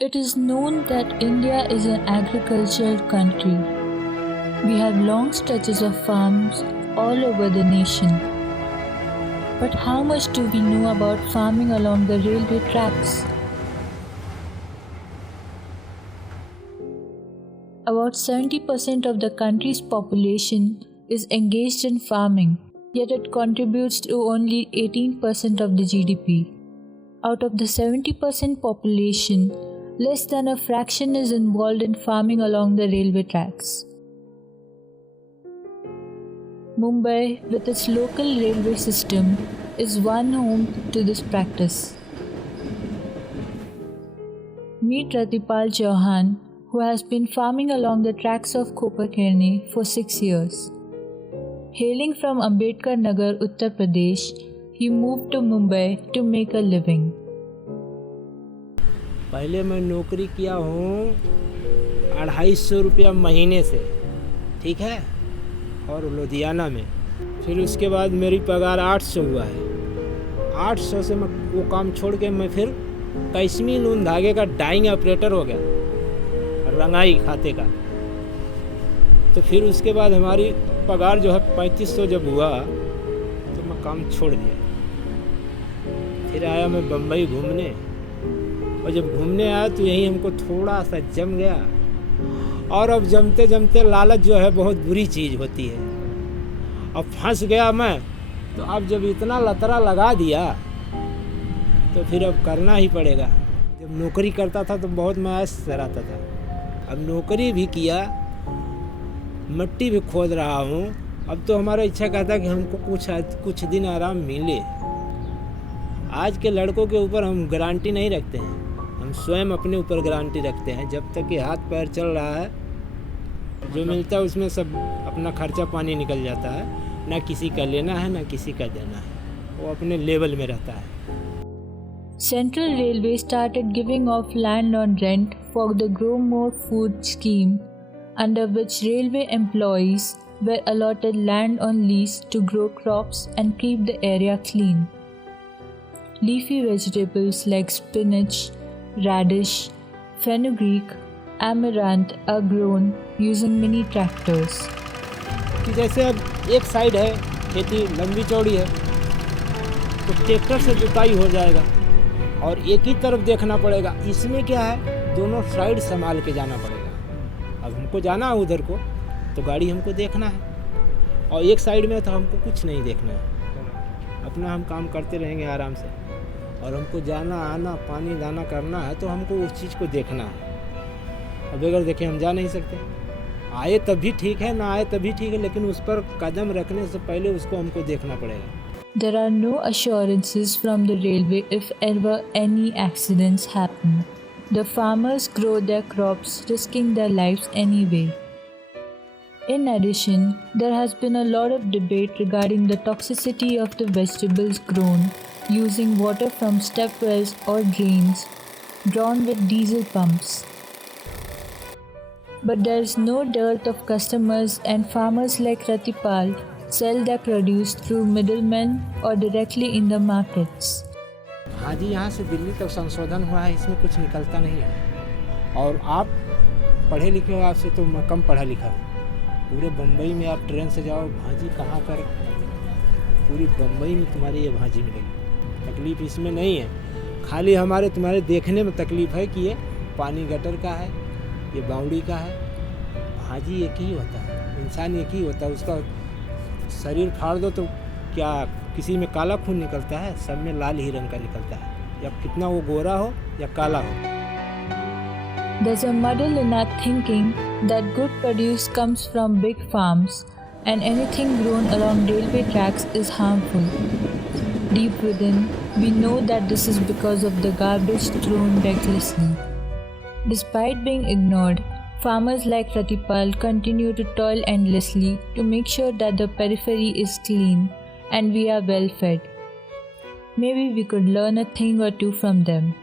It is known that India is an agricultural country. We have long stretches of farms all over the nation. But how much do we know about farming along the railway tracks? About 70% of the country's population is engaged in farming, yet it contributes to only 18% of the GDP. Out of the 70% population, less than a fraction is involved in farming along the railway tracks. Mumbai, with its local railway system, is one home to this practice. Meet Ratipal Chauhan, who has been farming along the tracks of Kopar-Khirni for 6 years. Hailing from Ambedkar Nagar, Uttar Pradesh, he moved to Mumbai to make a living. पहले मैं नौकरी किया हूँ 250 रुपया महीने से, ठीक है, और लुधियाना में। फिर उसके बाद मेरी पगार 800 हुआ है। 800 से मैं वो काम छोड़ के मैं फिर कैश्मीर ऊन धागे का डाइंग ऑपरेटर हो गया, रंगाई खाते का। तो फिर उसके बाद हमारी पगार जो है 3500 जब हुआ तो मैं काम छोड़ दिया। फिर आया मैं बम्बई घूमने, और जब घूमने आया तो यही हमको थोड़ा सा जम गया। और अब जमते जमते लालच जो है बहुत बुरी चीज़ होती है। अब फंस गया मैं, तो अब जब इतना लतरा लगा दिया तो फिर अब करना ही पड़ेगा। जब नौकरी करता था तो बहुत मैं ऐश कराता था, अब नौकरी भी किया, मिट्टी भी खोद रहा हूँ। अब तो हमारा इच्छा कहता है कि हमको कुछ दिन आराम मिले। आज के लड़कों के ऊपर हम गारंटी नहीं रखते हैं, हम स्वयं अपने ऊपर गारंटी रखते हैं। जब तक कि हाथ पैर चल रहा है, जो मिलता है उसमें सब अपना खर्चा पानी निकल जाता है। ना किसी का लेना है ना किसी का देना है, वो अपने लेवल में रहता है। Central Railway started giving off land on rent for the Grow More Food scheme, under which railway employees were allotted land on lease to grow crops and keep the area clean. Leafy vegetables like spinach, radish, fenugreek, amaranth are grown using mini tractors. कि जैसे अब एक साइड है खेती लंबी चौड़ी है तो ट्रैक्टर से जुताई हो जाएगा और एक ही तरफ देखना पड़ेगा। इसमें क्या है, दोनों साइड संभाल के जाना पड़ेगा। अब हमको जाना है उधर को तो गाड़ी हमको देखना है, और एक साइड में तो हमको कुछ नहीं देखना है। अपना हम काम करते रहेंगे आराम से, और हमको जाना आना पानी दाना करना है तो हमको उस चीज़ को देखना है। अब अगर देखें हम जा नहीं सकते, आए तभी ठीक है, ना आए तभी ठीक है, लेकिन उस पर कदम रखने से पहले उसको हमको देखना पड़ेगा। There are no assurances from the railway if ever any accidents happen. The farmers grow their crops, risking their lives anyway. In addition, there has been a lot of debate regarding the toxicity of the vegetables grown using water from step wells or drains drawn with diesel pumps. But there is no dearth of customers, and farmers like Ratipal sell their produce through middlemen or directly in the markets. हाँ जी, यहाँ से दिल्ली तक संशोधन हुआ है, इसमें कुछ निकलता नहीं है। और आप पढ़े लिखे हो, आपसे तो मैं कम पढ़ा लिखा हूँ। पूरे बम्बई में आप ट्रेन से जाओ, भाजी कहाँ पर, पूरी बम्बई में तुम्हारी ये भाजी मिलेगी। तकलीफ़ इसमें नहीं है, खाली हमारे तुम्हारे देखने में तकलीफ़ है कि ये पानी गटर का है, ये बावड़ी का है। भाजी एक ही होता है, इंसान एक ही होता है। उसका शरीर फाड़ दो तो क्या किसी में काला खून निकलता है? सब में लाल ही रंग का निकलता है, या कितना वो गोरा हो या काला हो। There's a muddle in our thinking that good produce comes from big farms and anything grown along railway tracks is harmful. Deep within, we know that this is because of the garbage thrown recklessly. Despite being ignored, farmers like Ratipal continue to toil endlessly to make sure that the periphery is clean and we are well fed. Maybe we could learn a thing or two from them.